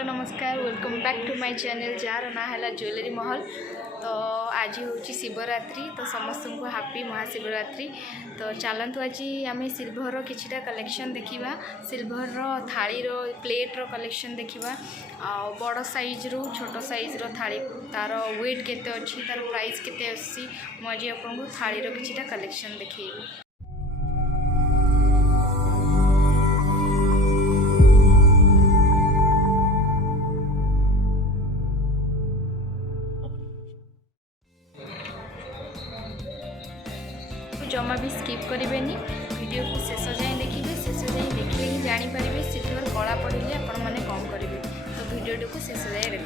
Hello नमस्कार welcome back to my channel जार ना है ज्वेलरी महल। तो आज हूँ शिवरात्रि तो समस्त को हैप्पी महाशिवरात्रि। तो चलतु आज आम सिल्भर किछिटा कलेक्शन देखा सिल्भर थाली प्लेट्र कलेक्शन देखा बड़ साइज रु छोट साइज थाली तार वेट केते अच्छी तार प्राइस केते अच्छी मुझे आपको थाली किछिटा कलेक्शन देखिए। जमा भी स्किप करेंगे वीडियो को शेष जाए देखिए शेष जाए देखिए ही जानीपर सिल्भर कला पड़े आपण मैंने कौन करेंगे। तो वीडियो को शेष जाए देख।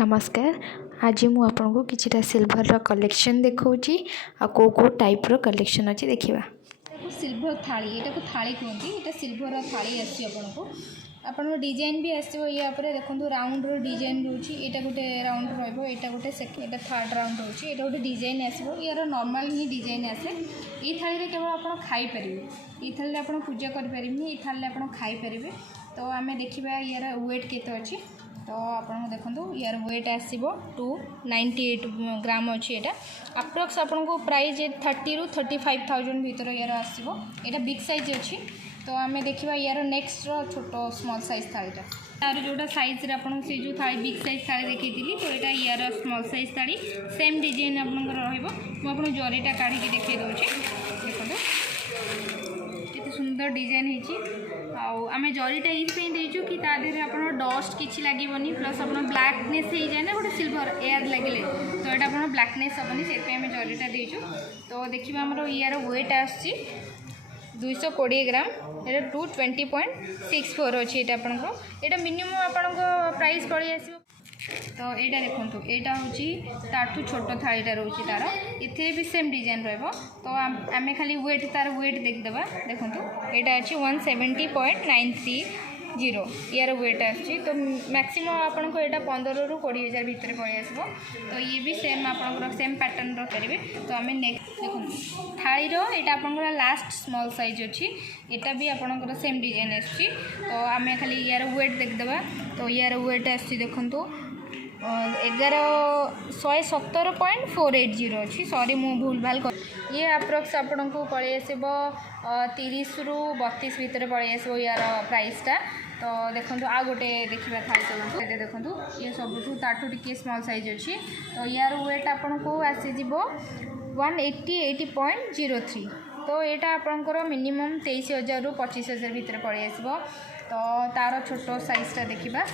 नमस्कार आज मु आपको किछिटा सिल्भर कलेक्शन देखौची आ को टाइप रो कलेक्शन अच्छी देखा। सिल्भर थाली यहाँ थाली कहते यहाँ सिल्भर थाली आसी आपको डिजाइन भी आसो या देखो राउंड रो डिजाइन रोचे यहाँ गोटे राउंड रहा गोटे सेकेंड थर्ड राउंड रोचे यहाँ गोटे डिजाइन आसो यार नॉर्मल ही डिजाइन आसे। ये थाली केवल आप खाईपर ये थाली आप पूजा करें ये थाली आप खाईपर। तो आम देखा यार वेट केते अच्छी तो आप देखो यार वेट आसो 298 ग्राम अच्छी यहाँ अप्रॉक्स आपको प्राइस 30 ରୁ 35,000 भीतर यार आसो। यहाँ बिग साइज अच्छी। तो आम देखा यार नेक्स्ट छोट स्मॉल साइज थालीटा तार जोटा साइज से जो थाली बिग साइज थाली देखी तो यहाँ यार स्मॉल साइज थाली सेम डिजाइन आपको जरीटा काढ़ी देखी दूसरी देखो केते सुंदर डिजाइन होमें जरीटा ये कि तादेह आप डस्ट किसी लगे प्लस आप ब्लैकनेस हो जाए ना गोटे सिल्भर एयर लगे तो यहाँ आप ब्लैकनेस हेनी से जरीटा देचु। तो देखिए आमर यार वेट आसी 220 ग्राम ये 220.64 अच्छी ये आपको मिनिमम आपको प्राइस पड़े आस। तो यहाँ देखो यहाँ हूँ ताठू छोट थालीटा रोचे तार ये भी सेम डिजाइन रहा। तो आम खाली वेट तार वेट देखदेवा देखो यहाँ अच्छी 170.930 यार वेट आसी। तो मैक्सिमम आपको यहाँ 15 ରୁ 20,000 भितर पड़े आसो। तो ये भी सेम आप सेम पैटर्न करेंगे। तो आम नेक्स्ट देखो थाली यहाँ आप लास्ट स्मॉल साइज अच्छी यहाँ भी आपंकर सेम डिजाइन आसी। तो आम खाली यार वेट देखदेवा। तो यार वेट आसी देखो 117.480 अच्छी सॉरी मु भूल भाल कर ये अप्रॉक्स आपको पड़े आस 30 ରୁ 32 भितर पड़े आस यार प्राइसटा। तो देखो आ गोटे देखा थाली चलते ये देखो ये सब ताठू टी स्मॉल साइज अच्छी। तो यार वेट आपको आसीज 180.03 तो यहाँ आपंकर मिनिमम 23,000 ରୁ 25,000 भितर पड़े आस। तो तार छोट साइजटा देखा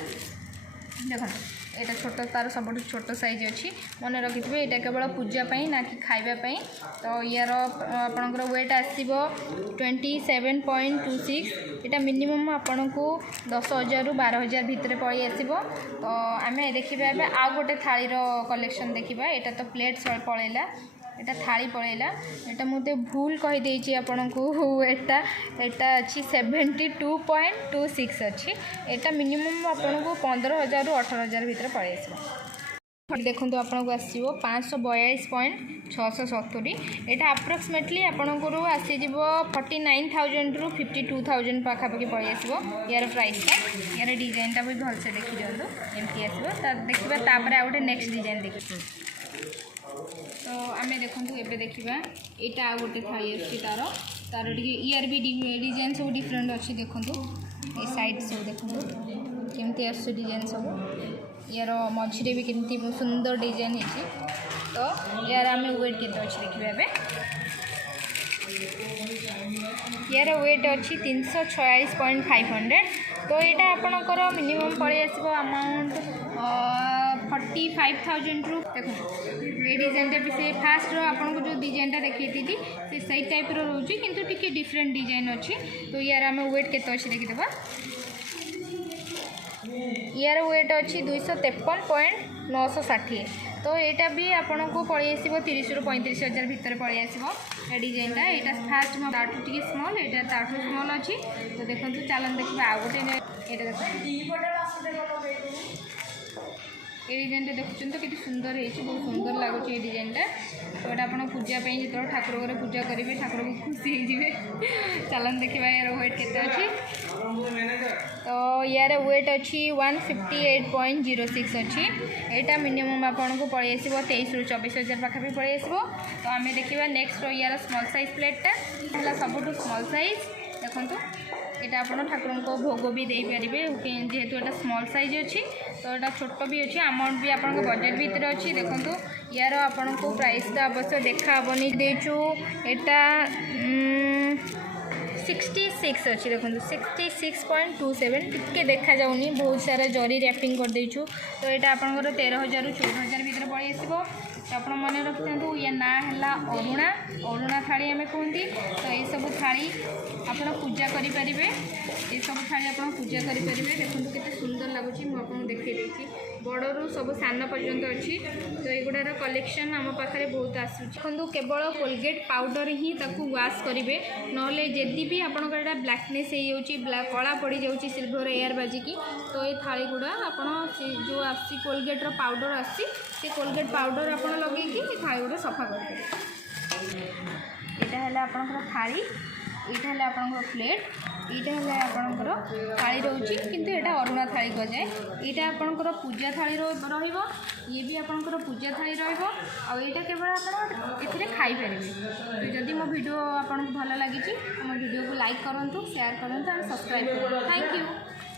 देखो यहाँ छोट तार सब छोट साइज अच्छी मन रखिथे यहाँ केवल पूजापाई ना कि खावाई। तो यार आपंकर वेट आसो 27.26 यहाँ मिनिमम आपन को 10,000 ରୁ 12,000 भितर पड़े आस। तो आम देखा आ गोटे थाली कलेक्शन देखा यहाँ तो प्लेट पलैला यहाँ थाली पलैला यहाँ मुझे भूल कहीदे आपन को एटा अच्छी 72.26 अच्छी यहाँ मिनिमम आपन को 15,000 ରୁ 18,000 भितर पड़े आस। देखो आपको आसो 542.670 यहाँ अप्रोक्सीमेटली आपंकर आसीज 49,000 ରୁ 52,000 पाखापाखि पड़े आस यार प्राइसटा। यार डिजाइनटा भी भलसे देखी दिखाँ एमती आसो देखा तापर आ गए नेक्स्ट डिजाइन देखिए। तो आम देखूँ ये देखा यहाँ आ गोटे थाली अच्छी तार तार ईयर भी डिजाइन सब डिफरेंट अच्छी देखो ये साइड सब देखो केमती आस डिजाइन सब यार मझे भी केमती सुंदर डिजाइन है। तो यार आम वेट केते अच्छी देखिए यार वेट अच्छी 346.500। तो यहाँ आपंकर मिनिमम पड़े आस अमाउंट 45,000 ରୁ देखो ये डिजाइनटा भी से फास्ट आपको जो डिजाइनटा देखी थी से टाइप रोचे किंतु टिके डिफरेंट डिजाइन अच्छी। तो यार आम वेट केते अच्छी देखीदेवा यार वेट अच्छी 253.960। तो यहाँ भी आपको पड़े आस 30 ରୁ 35,000 भितर पड़े आस डिजाइनटा। यहाँ फास्ट ताठू टी स्मॉल यहाँ ताठू स्मॉल अच्छी। तो देखो चलन देखा आ गोटे ये देखो ये डिजाइन देखुं तो कितनी सुंदर है, बहुत सुंदर लगुच ये डिजाइन तो यहाँ आप पूजापी जो ठाकुर घर पूजा करेंगे ठाकुर को खुशी हो चलन देखा यार वेट के अच्छी तो यार वेट अच्छी 158.06 अच्छी यहाँ मिनिमम आपन को पड़े आसो 23 ରୁ 24,000 पाखापी पड़े आसो। तो आम देखा नेक्स्ट यार स्मॉल साइज प्लेटा है सबुठ स्मॉल साइज देखो यहाँ आप ठाकुर को भोग भी दे पारे जेहेतु यहाँ स्मॉल साइज अच्छी तो यहाँ छोट भी अच्छी अमाउंट भी आप बजेट भितर अच्छी देखो यार आपण को प्राइस तो अवश्य देखा हेनी देचु यहाँ 66 अच्छी देखो 66.27 टिके देखा जाऊनी बहुत सारा जरी रैपिंग कर देचु तो यहाँ आपंकर 13,000 ରୁ 14,000 भितर पड़े आसो। तो आप मन रखिंटू या ना है अरुणा अरुणा थाली आम कहती तो ये सब थाली आप पूजा करेंगे ये सब थाली आप पूजा करेंगे देखो केते सुंदर लगुच मुझे देखी बड़ू सब सान पर्यंत अच्छी तो युड़ार कलेक्शन आम पाखे बहुत आसूँ देखो केवल कोलगेट पाउडर ही ताकू वाश करेंगे ना जदि भी आपंकर ब्लैकनेस हो कला पड़ जाऊँगी सिल्वर एयर बाजिकी तो ये थाली गुड़ा आप जो आसी कोलगेट्र पाउडर आसी कोलगेट पाउडर आप लगे थाली गुड़ा सफा करेंगे। यहाँ है आपंकर थाली यहाँ है आपंकर प्लेट यहाँ है आपंकर थाली रोचे किंतु यहाँ अरुणा थाली कजाए यहाँ आपंकर पूजा थाली ये भी आपंकर पूजा थाली रहा केवल आप खाईपर तो जदि मो वीडियो आपको भल लगी मो वीडियो को लाइक करूँ शेयर करूँ और सब्सक्राइब करूँ। Thank you.